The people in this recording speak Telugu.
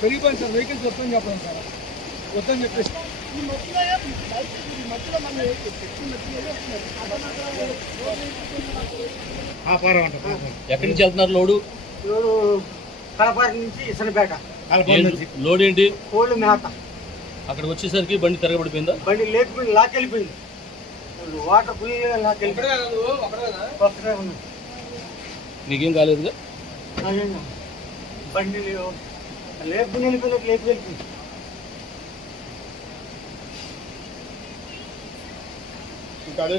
పెరిగిపోయింది సార్ వెహికల్స్ వస్తుందని చెప్పండి సార్ వద్దని చెప్పేసి ఎక్కడి నుంచి వెళ్తున్నారు లోడు? కలపారి నుంచి ఇసనపేట. లోడ్ ఏంటి? కోళ్ళు మేత. అక్కడికి వచ్చేసరికి బండి తిరగబడిపోయిందా? బండి లేకపోయింది, లాకెళ్ళిపోయింది. Water full లాకెళ్ళిపోయింది. నీకేం కాలేదుగా? బండి లేపుకుని వెళ్ళిపోయినట్టు లేపు వెళ్ళిపోయింది. ఇంకా అదే